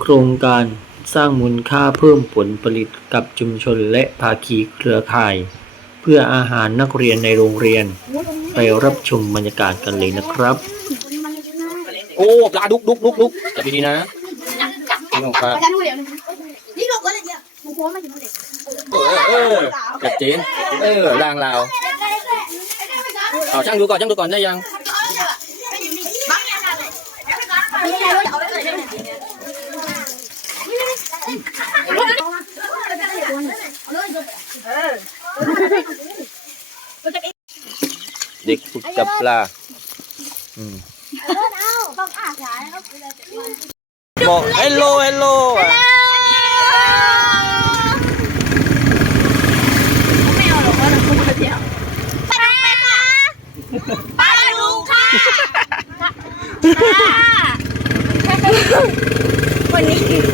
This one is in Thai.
โครงการสร้างมูลค่าเพิ่มผลผลิตกับชุมชนและภาคีเครือข่าย เพื่ออาหารนักเรียนในโรงเรียน ไปรับชมบรรยากาศกันเลยนะครับ โอ้ปลาดุกดุกดุกดุกจับดีๆนะนี่ของปลานี่ลูกก็เลยเนี่ยหมูโค้งมาถึงเลยเออเออจัดเจนเออล่างลาวเอาช่างดูก่อนช่างดูก่อนได้ยัง ไม่ใช่ว่า เด็กฝึกจับปลาอืมต้องอาสายบอกเฮลโลเฮลโลอะไม่เอาหรอกว่าเราพูดเดียวปลาค่ะปลาลูกค่ะวันนี้